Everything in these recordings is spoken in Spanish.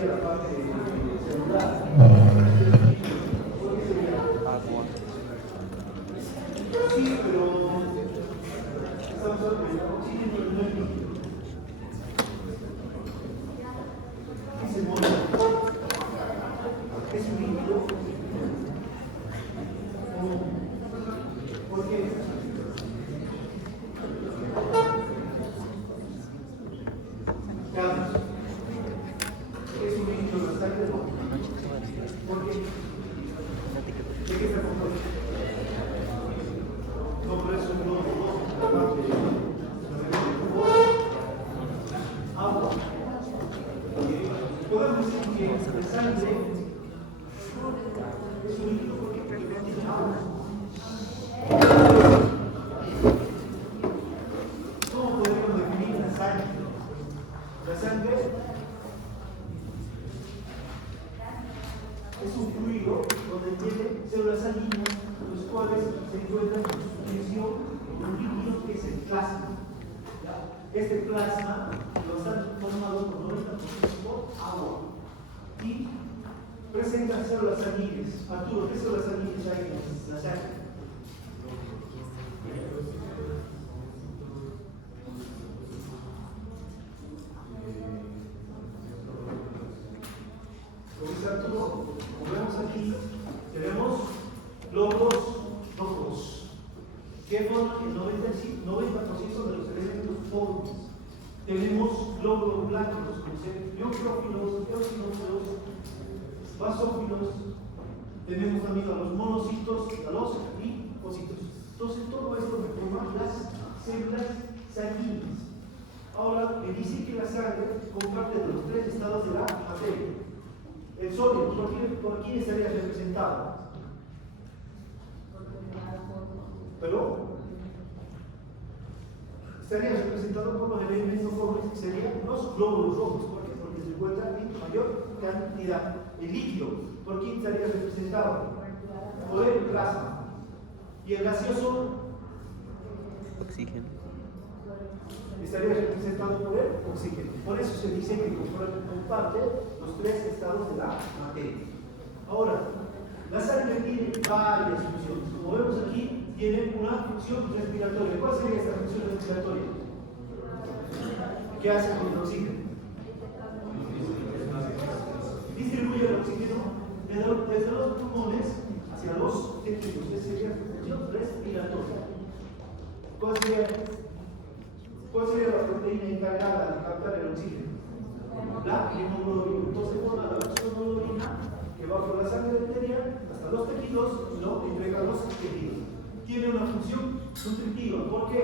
sería la parte celular? Agua. Sí, pero estamos hablando de oxígeno no es líquido. ¿Qué se mueve? ¿Es un líquido? ¿Por qué? Carlos, ¿es un líquido la sangre? ¿Por qué? ¿De qué está compuesto? No, pero es un globo, aparte de agua. Podemos decir que la sangre es un líquido porque tiene agua. ¿Cómo podemos definir la sangre? La sangre es un fluido donde tiene células sanguíneas, los cuales se encuentran en suspensión en un líquido que es el plasma. ¿Ya? Este plasma lo está formado por 90% agua y presenta células sanguíneas. Arturo, ¿qué células sanguíneas hay en la sangre? Como Arturo, como vemos aquí, tenemos glóbulos rojos que forman el 90% de los elementos fórmicos. Tenemos glóbulos blancos, como ser neutrófilos, eosinófilos, basófilos. Tenemos también a los monocitos, a los linfocitos. Entonces, todo esto me forma las células sanguíneas. Ahora, me dice que la sangre comparte de los tres estados de la materia. El sodio, ¿por quién estaría representado? ¿Pero? Estaría representado por los elementos fórmicos que serían los glóbulos rojos. ¿Por qué? Porque se encuentran en mayor cantidad. El líquido, ¿por quién estaría representado? Por el plasma. ¿Y el gaseoso? Oxígeno. Estaría representado por el oxígeno. Por eso se dice que comparte los tres estados de la materia. Ahora, la sangre tiene varias funciones. Como vemos aquí, tiene una función respiratoria. ¿Cuál sería esta función respiratoria? ¿Qué hace con el oxígeno? Distribuye el oxígeno desde los pulmones hacia los tejidos. Esa sería la función respiratoria. ¿Cuál sería la proteína encargada de captar el oxígeno? La hemoglobina. Entonces forma la hemoglobina que va por la sangre arterial hasta los tejidos y lo entrega a los tejidos. Tiene una función nutritiva. ¿Por qué?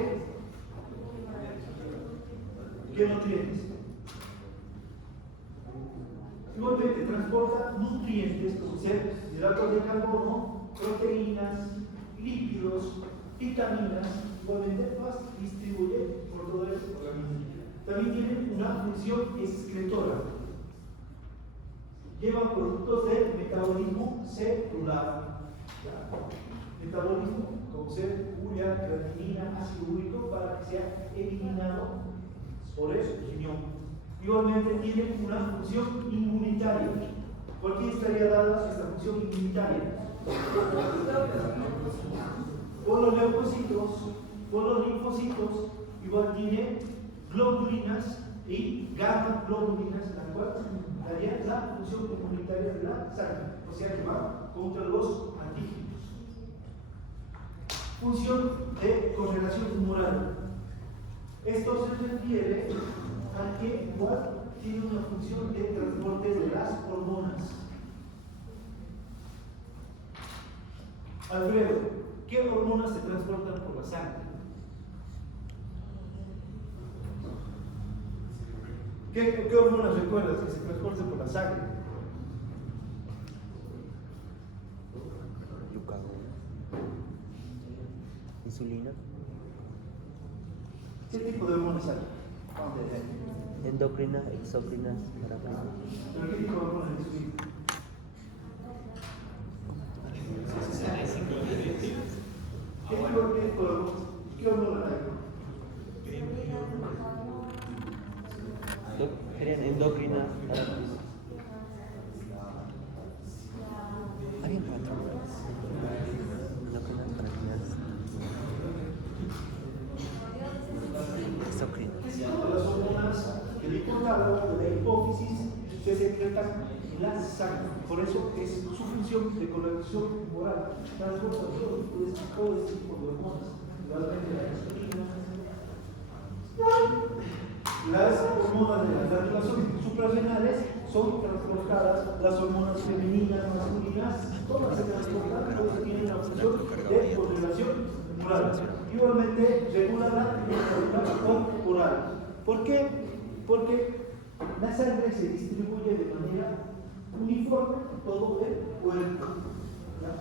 ¿Qué nutrientes? Igualmente transporta nutrientes como ser hidratos de carbono, proteínas, lípidos, vitaminas. Igualmente las distribuye por todo el organismo. También tiene una función excretora. Lleva productos de metabolismo celular. Metabolismo como ser urea, creatinina, ácido úrico para que sea eliminado por el riñón. Igualmente tiene una función inmunitaria. ¿Por qué estaría dada esta función inmunitaria? Por los leucocitos, por los linfocitos. Igual tiene globulinas y gamma globulinas, la cual daría la función inmunitaria de la sangre, o sea que va contra los antígenos. Función de correlación humoral. Esto se refiere a que igual tiene una función de transporte de las hormonas. Alfredo, ¿qué hormonas se transportan por la sangre? ¿Qué hormonas recuerdas que se transportan por la sangre? Glucagón. Insulina. ¿Qué tipo de hormonas hay? Endocrina, exocrina, paracrina. ¿Pero qué tipo de hormonas hay? ¿Qué hormonas hay? Serían endocrina, paracrina. se secretan en la sangre. Por eso es su función de corrección moral. Transporta todo este tipo de hormonas. Igualmente la insulina. Las hormonas de las glándulas suprarrenales son transportadas, las hormonas femeninas, masculinas, todas se transportan, todas tienen la función de correlación moral. Igualmente regula la temperatura corporal. ¿Por qué? Porque la sangre se distribuye de manera uniforme en todo el cuerpo. ¿Ya?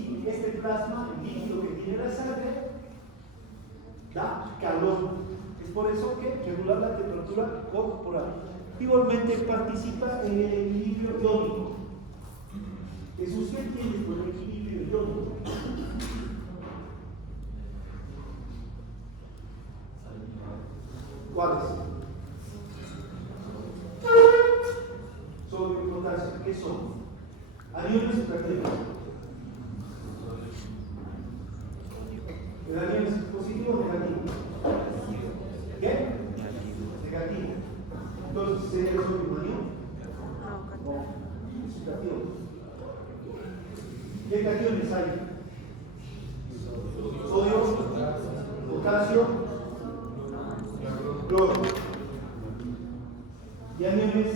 Y este plasma, el líquido que tiene la sangre, da calor. Es por eso que regula la temperatura corporal. Igualmente participa en el equilibrio iónico. Jesús, ¿qué entiende por el equilibrio iónico? ¿Cuáles? Sodio y potasio. ¿Qué son? Aniones o cationes. ¿El anión es positivo o negativo? ¿Qué? Negativo. Entonces, ¿sería el sodio un anión? No, es un catión. ¿Qué cationes hay? Sodio, potasio, cloro. ¿Y aniones?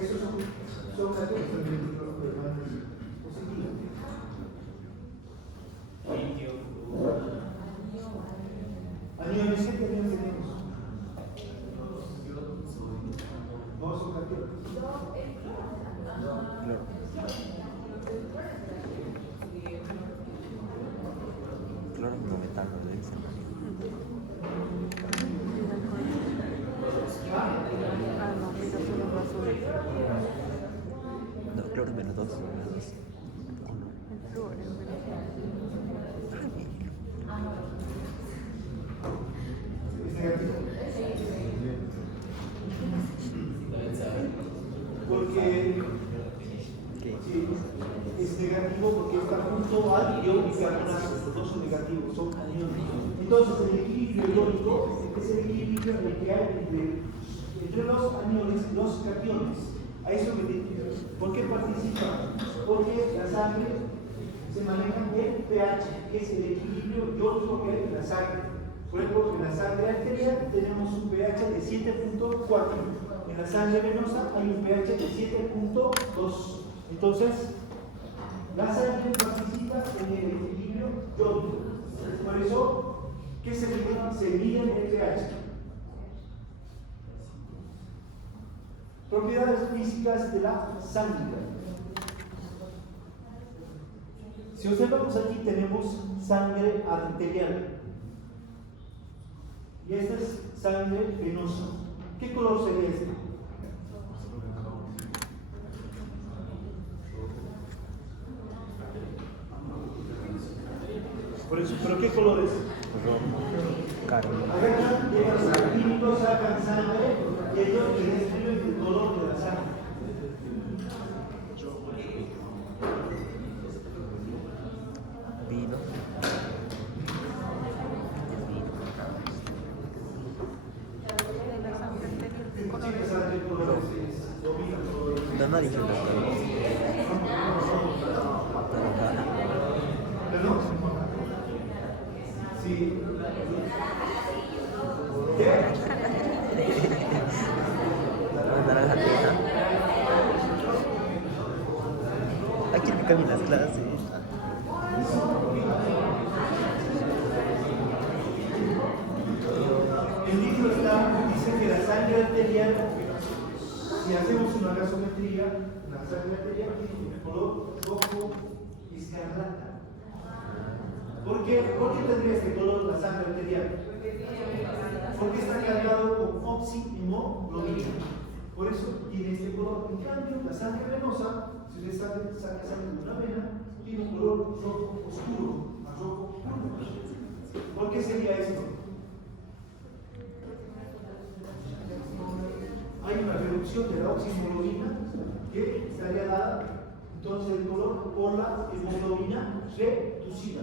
Esos son cationes también positivos. Aniones, ¿qué aniones tenemos? No, son cationes. Claro, no metano, le dicen. No, cloro menos 2. Es negativo. Porque sí, es negativo porque está junto al ion bicarbonato. Los dos son negativos, son aniones. Entonces, el equilibrio iónico es el equilibrio en el que hay entre los aniones y los cationes. A eso me digo. ¿Por qué participa? Porque la sangre se maneja en pH, que es el equilibrio iónico que hay en la sangre. Por ejemplo, en la sangre arterial tenemos un pH de 7.4. En la sangre venosa hay un pH de 7.2. Entonces, la sangre participa en el equilibrio iónico. Por eso, ¿qué se mide? Se mide en el pH. Propiedades físicas de la sangre. Si observamos aquí tenemos sangre arterial y esta es sangre venosa. ¿Qué color sería este? Por eso, ¿pero qué color es? Caro. Agarran, llegan los químicos, sacan sangre y ellos les describen el color de la sangre. Vino. Sí, saben qué color es. No, no dije nada. ¿Perdón? Sí. ¿Qué? Naranja tierra. Hay que cambiar las clases. El libro dice que la sangre arterial, si hacemos una gasometría, la sangre arterial tiene un color rojo escarlata. ¿Por qué tendría este color la sangre arterial? Porque está cargado con oxihemoglobina. Por eso tiene este color. En cambio, la sangre venosa, si usted saca sangre de una vena, tiene un color rojo oscuro, a rojo púrpura. ¿Por qué sería esto? Hay una reducción de la oxihemoglobina que estaría dada entonces el color por la hemoglobina reducida.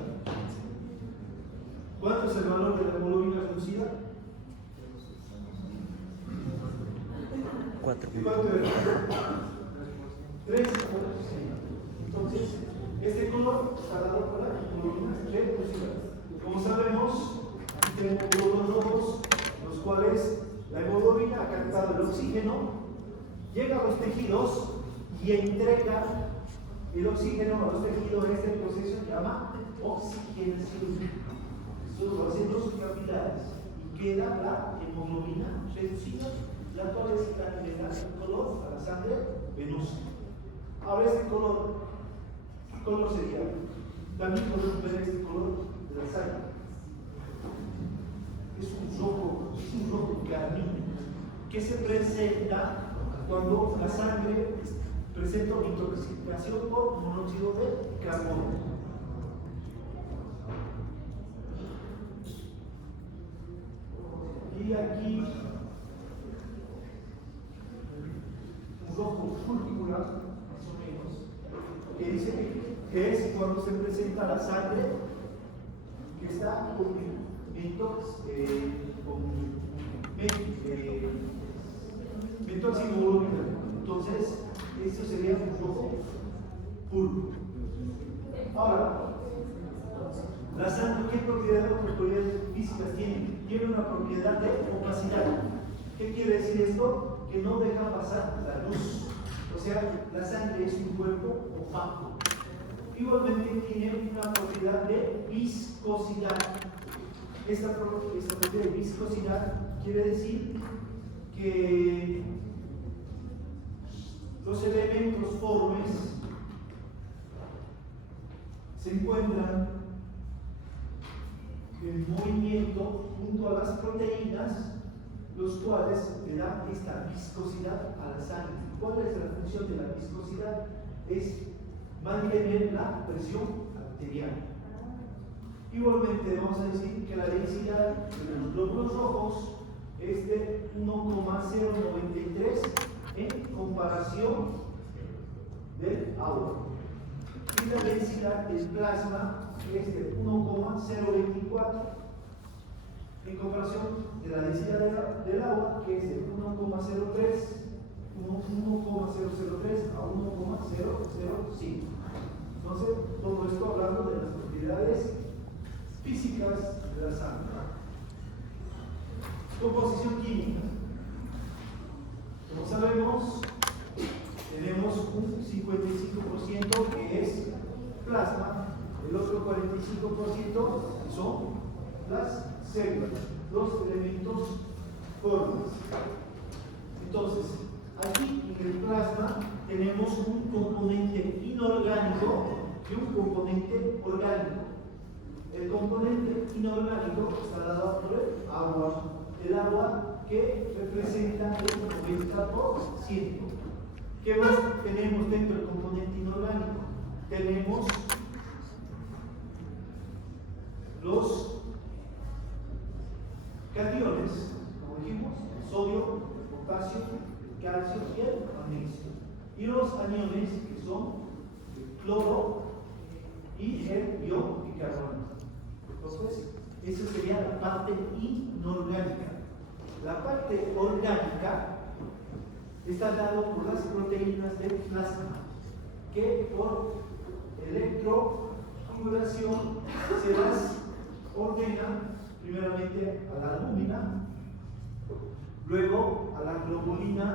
¿Cuánto es el valor de la hemoglobina reducida? 4. ¿De cuánto era? 3. Entonces, este color está dado por la hemoglobina G. Como sabemos, tenemos glóbulos rojos, los cuales la hemoglobina ha captado el oxígeno, llega a los tejidos y entrega el oxígeno a los tejidos. Este proceso se llama oxigenación. Eso lo hacen los capilares y queda la hemoglobina reducida, la cual es la que le da el color a la sangre venosa. Ahora este color, ¿qué color sería? También podemos ver este color de la sangre. Es un rojo carmín que se presenta cuando la sangre presenta una intoxicación por monóxido de carbono. Y aquí un rojo púrpura, más o menos, que dice que es cuando se presenta la sangre que está con metoxihemoglobina. Entonces, esto sería un rojo púrpura. Ahora, la sangre, ¿qué propiedades físicas tiene? Tiene una propiedad de opacidad. ¿Qué quiere decir esto? Que no deja pasar la luz. O sea, la sangre es un cuerpo opaco. Igualmente tiene una propiedad de viscosidad. Esta propiedad de viscosidad quiere decir que los elementos formes se encuentran en movimiento junto a las proteínas, los cuales le dan esta viscosidad a la sangre. ¿Cuál es la función de la viscosidad? Es mantener la presión arterial. Igualmente vamos a decir que la densidad de los glóbulos rojos es de 1,093 en comparación del agua. Y la densidad del plasma es de 1,024 en comparación de la densidad del agua, que es de 1,003 a 1,005. Entonces, todo esto hablando de las propiedades físicas de la sangre. Composición química. Como sabemos, tenemos un 55% que es plasma, el otro 45% son las células, los elementos formes. Entonces, aquí en el plasma tenemos un componente inorgánico y un componente orgánico. El componente inorgánico está dado por el agua. El agua que representa el 90%. ¿Qué más tenemos dentro del componente inorgánico? Tenemos los cationes, como dijimos, sodio, potasio, calcio y el magnesio. Y los aniones, que son el cloro y el ion bicarbonato. Entonces, esa sería la parte inorgánica. La parte orgánica está dada por las proteínas del plasma, que por electrofiguración se las ordena primeramente a la albúmina, luego a la globulina,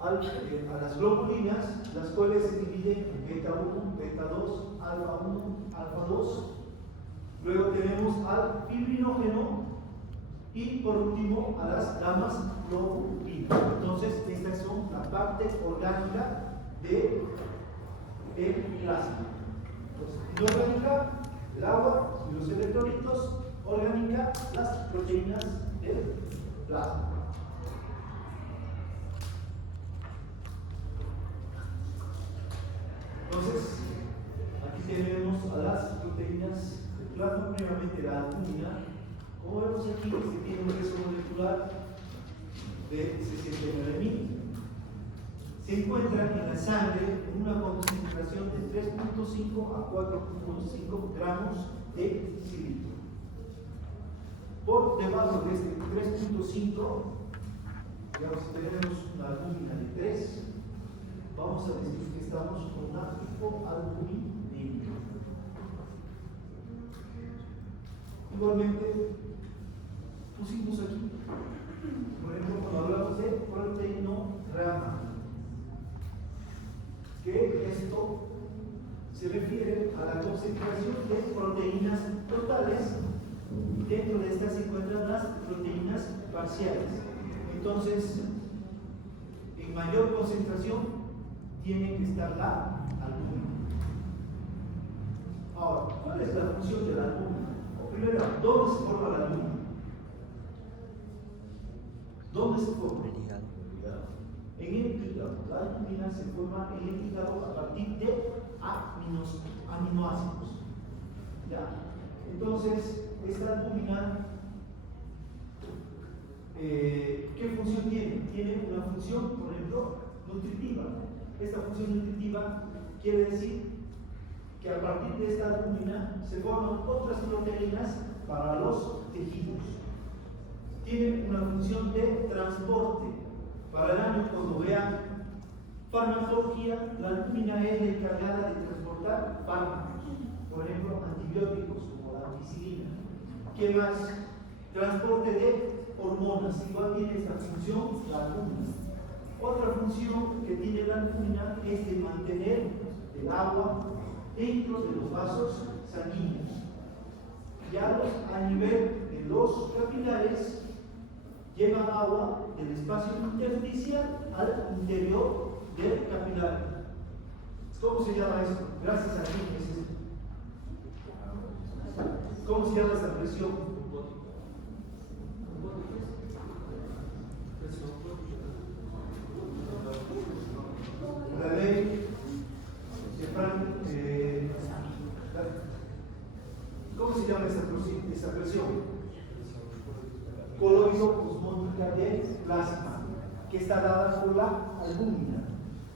a las globulinas, las cuales se dividen en beta 1, beta 2, alfa 1, alfa 2. Luego tenemos al fibrinógeno y por último a las gamas globulinas. Entonces, estas son la parte orgánica del plasma. Entonces, inorgánica, el agua y los electrolitos; orgánica, las proteínas del plasma. Entonces, aquí tenemos a las proteínas del plasma, primeramente la albúmina. Como vemos aquí, que tiene un peso molecular de 69.000. Se encuentran en la sangre en una concentración de 3.5 a 4.5 gramos de cilindro. Por debajo de este 3.5 Digamos, si tenemos una albúmina de 3, vamos a decir que estamos con una hipoalbuminemia. Igualmente, pusimos aquí, por ejemplo, cuando hablamos de proteinorama, que esto se refiere a la concentración de proteínas totales. Dentro de estas se encuentran las proteínas parciales. Entonces, en mayor concentración tiene que estar la albúmina. Ahora, ¿cuál es la función de la albúmina? Primero, ¿dónde se forma la albúmina? ¿Dónde se forma? En el hígado. La albúmina se forma en el hígado a partir de aminoácidos. ¿Ya? Entonces, esta albúmina, ¿qué función tiene? Tiene una función, por ejemplo, nutritiva. Esta función nutritiva quiere decir que a partir de esta albúmina se forman otras proteínas para los tejidos. Tiene una función de transporte. Para el año, cuando vean farmacología, la albúmina es la encargada de transportar fármacos, por ejemplo, antibióticos como la ampicilina. ¿Qué más? Transporte de hormonas, igual tiene esta función la albúmina. Otra función que tiene la albúmina es de mantener el agua dentro de los vasos sanguíneos. Ya a nivel de los capilares, lleva agua del espacio intersticial al interior del capilar. ¿Cómo se llama esto? Gracias a quién es esto. ¿Cómo se llama esta presión? La ley de Frank, ¿cómo se llama esta presión? Coloidosmótica de plasma, que está dada por la albúmina.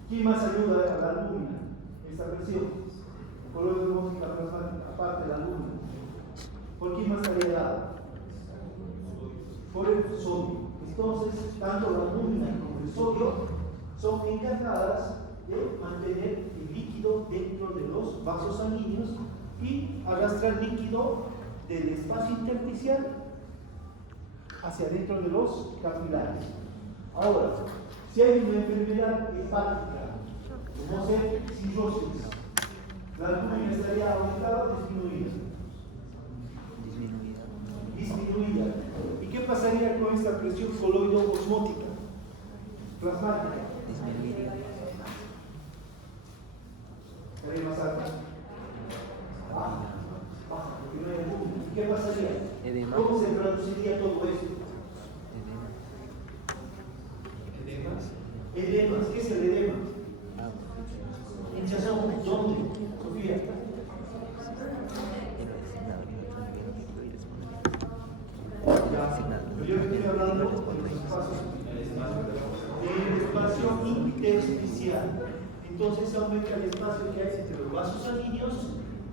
¿Quién más ayuda a la albúmina? Esta presión. Coloidosmótica plasmática, aparte de la albúmina. ¿Por quién más estaría dada? Por el sodio. Entonces, tanto la albúmina como el sodio son encargadas de mantener el líquido dentro de los vasos sanguíneos y arrastrar líquido del espacio intersticial hacia dentro de los capilares. Ahora, si hay una enfermedad hepática, como ser cirrosis, ¿la albúmina estaría aumentada o disminuida? Disminuida. ¿Y qué pasaría con esta presión coloidosmótica plasmática? Disminuida. ¿Estaría más alta? Baja, porque no hay albúmina. ¿Y qué pasaría? Edema. ¿Cómo se traduciría todo esto? Edemas. ¿Qué es el edema? Hinchazón. ¿Dónde? Sofía. Pero yo estoy hablando de los espacios. El espacio intersticial. Entonces aumenta el espacio que hay entre los vasos sanguíneos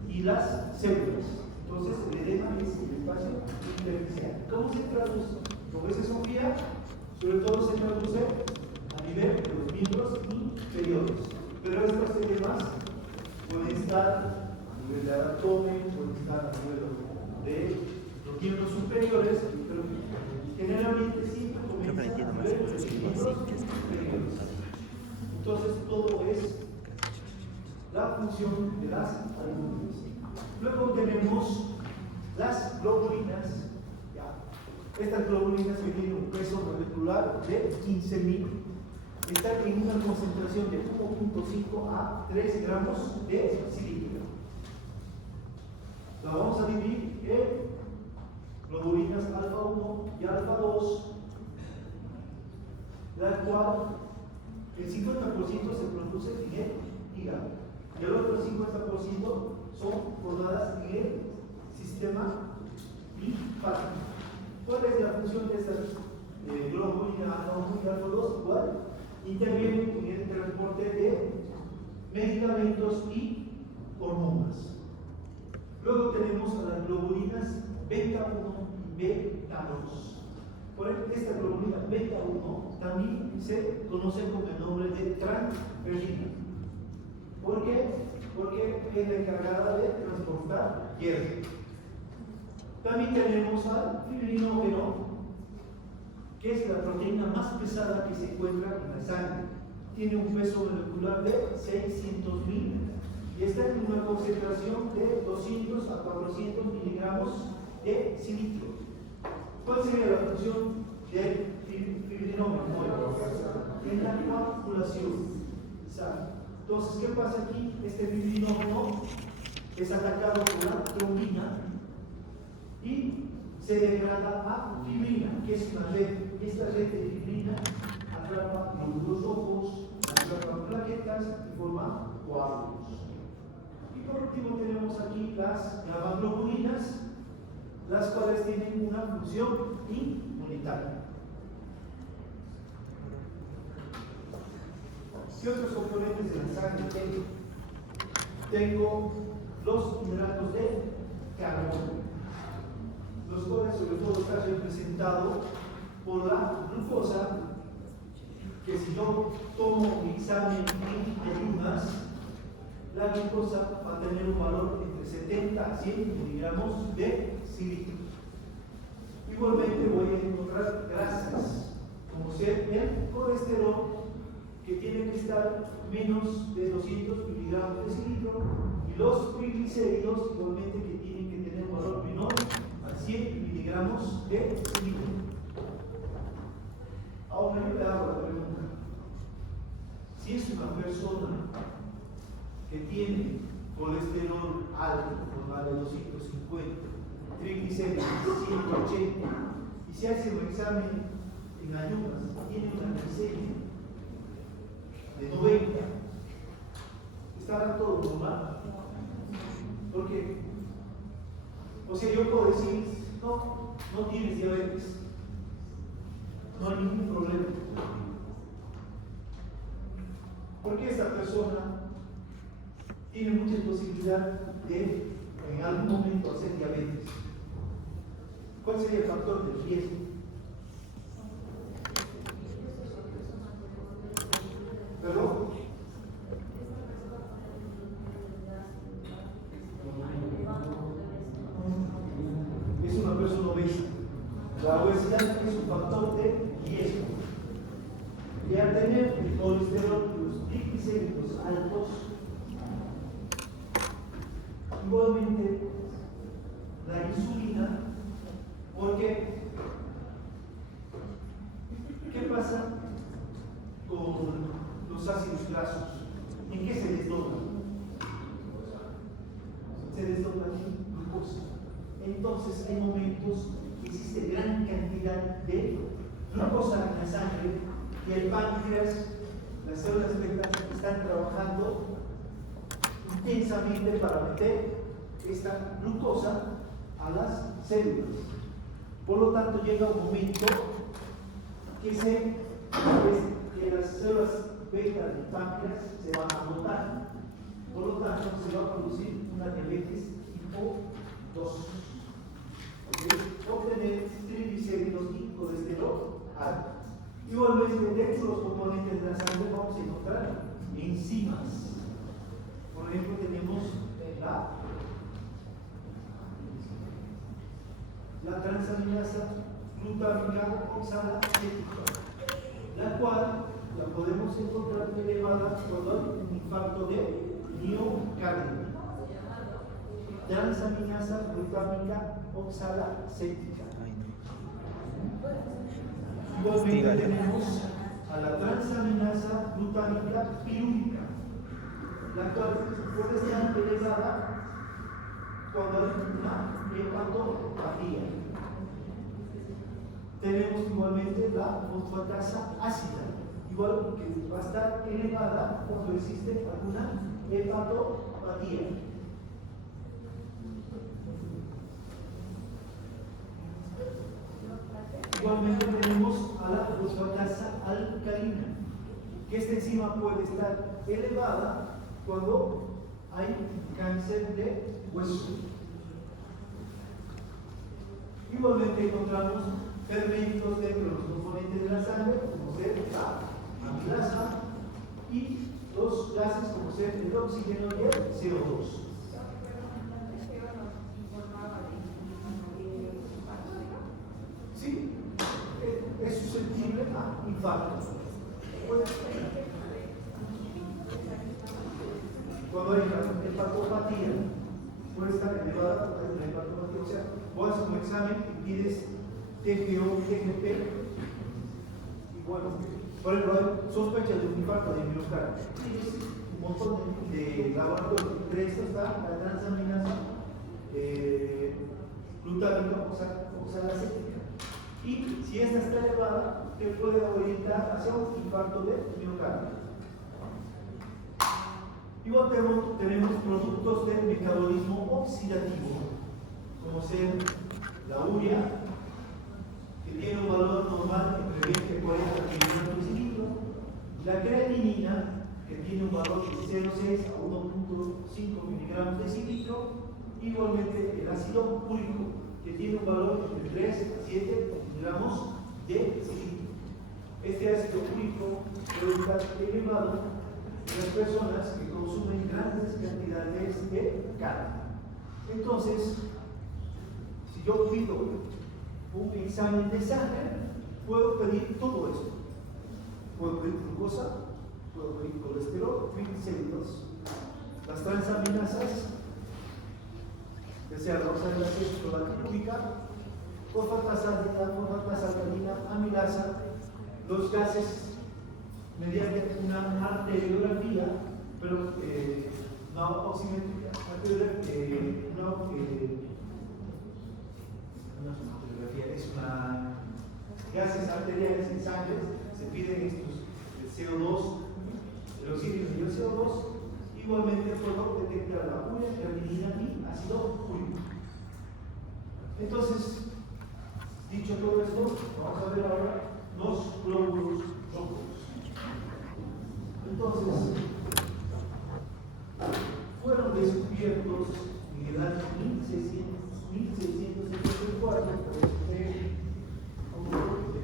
y las células. Entonces el edema es el espacio intersticial. ¿Cómo se traduce? Como dice Sofía, sobre todo se traduce a nivel de los miembros inferiores. Pero estos edemas pueden estar a nivel del abdomen, pueden estar a nivel de los miembros superiores, pero generalmente siempre comienza a nivel de los miembros inferiores. Entonces todo es la función de las albúminas. Luego tenemos las globulinas. Estas globulinas que tienen un peso molecular de 15.000 están en una concentración de 1.5 a 3 gramos de silicio. La vamos a dividir en globulinas alfa 1 y alfa 2, la cual el 50% se produce en el hígado y el otro 50% son formadas en el sistema linfático. ¿Cuál es la función de estas globulinas alfa 1 y alfa 2? Igual, intervienen en el transporte de medicamentos y hormonas. Luego tenemos a las globulinas beta 1 y beta 2. Por ejemplo, esta globulina beta 1 también se conoce con el nombre de transferrina. ¿Por qué? Porque es la encargada de transportar hierro. También tenemos al fibrinógeno, que es la proteína más pesada que se encuentra en la sangre. Tiene un peso molecular de 600.000 y está en una concentración de 200 a 400 miligramos de silicio. ¿Cuál sería la función del fibrinógeno? En la coagulación. Entonces, ¿qué pasa aquí? Este fibrinógeno es atacado por la trombina y se degrada a fibrina, que es una red. Esta red de fibrina atrapa glóbulos rojos, atrapa plaquetas y forma coágulos. Y por último tenemos aquí las gamaglobulinas, las cuales tienen una función inmunitaria. ¿Qué otros componentes de la sangre tengo? Tengo los hidratos de carbono, los cuales sobre todo están representados por la glucosa, que si yo tomo mi examen en ayunas, la glucosa va a tener un valor entre 70 a 100 miligramos de silicio. Igualmente voy a encontrar grasas, como ser el colesterol, que tiene que estar menos de 200 miligramos de silicio, y los triglicéridos, igualmente, que tienen que tener un valor menor a 100 miligramos de silicio. Ahora yo le hago la pregunta: si es una persona que tiene colesterol alto, por de 250, triglicéridos 180, y se hace un examen en ayunas, tiene una glicemia de 90, estará todo normal. ¿Por qué? O sea, yo puedo decir, no tienes diabetes, no hay ningún problema. Porque esta persona tiene mucha posibilidad de en algún momento hacer diabetes. ¿Cuál sería el factor de riesgo? ¿Perdón? Es una persona obesa. La obesidad es un factor de riesgo. Y al tener el colesterol y los triglicéridos altos, igualmente la insulina, porque ¿qué pasa con los ácidos grasos? ¿En qué se desdoblan? Se desdoblan en glucosa. Entonces, hay momentos que existe gran cantidad de glucosa en la sangre y el páncreas, las células beta están trabajando intensamente para meter esta glucosa a las células. Por lo tanto, llega un momento que las células beta del páncreas se van a agotar. Por lo tanto, se va a producir una diabetes tipo 2. Obtener triglicéridos y colesterol alto. Igualmente, dentro de los componentes de la sangre vamos a encontrar enzimas. Por ejemplo, tenemos la transaminasa glutámica oxalacética, la cual la podemos encontrar elevada cuando hay un infarto de miocardio. Transaminasa glutámica oxalacética. Igualmente tenemos a la transaminasa glutámica pirúvica, la cual puede estar elevada cuando hay una hepatopatía. Tenemos igualmente la fosfatasa ácida, igual que va a estar elevada cuando existe alguna hepatopatía. Igualmente tenemos a la fosfatasa alcalina, que esta enzima puede estar elevada cuando hay cáncer de hueso. Igualmente encontramos fermentos dentro de los componentes de la sangre, como ser la amilasa, y los gases como ser el oxígeno y el CO2. Sí, es susceptible a infarto. Cuando hay hepatopatía, puede estar elevada la hepatopatía, o sea, vos haces un examen y pides TGO, TGP, y bueno, por ejemplo, hay sospechas de un infarto de miocardio. Un montón de laboratorios. Entre estos está la transaminasa glutámica oxalacética. Y si esta está elevada, te puede orientar hacia un infarto de miocardio. Igual tenemos productos de metabolismo oxidativo, como ser la urea, que tiene un valor normal entre 20 y 40 mg/l, la creatinina, que tiene un valor de 0,6 a 1,5 mg/dl, igualmente el ácido úrico, que tiene un valor de 3 a 7 mg/dl. Este ácido úrico puede estar elevado en las personas que consumen grandes cantidades de carne. Entonces, si yo pido un examen de sangre, puedo pedir todo esto. Puedo pedir glucosa, puedo pedir colesterol, triglicéridos, las transaminasas, que sea la oxalacetilolactídica, fosfatasa alcalina, amilasa, los gases mediante una arteriografía, pero no oximétrica, es una gases arteriales en sangre, se piden estos, el CO2, el oxígeno y el CO2, igualmente puedo detectar la urea, creatinina y ácido úrico. Entonces, dicho todo esto, vamos a ver ahora los glóbulos rojos. Entonces, fueron descubiertos en el año 1674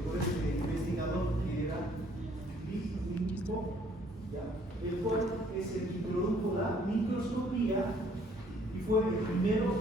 por este investigador que era Lipo, el cual es el que introdujo la microscopía y fue el primero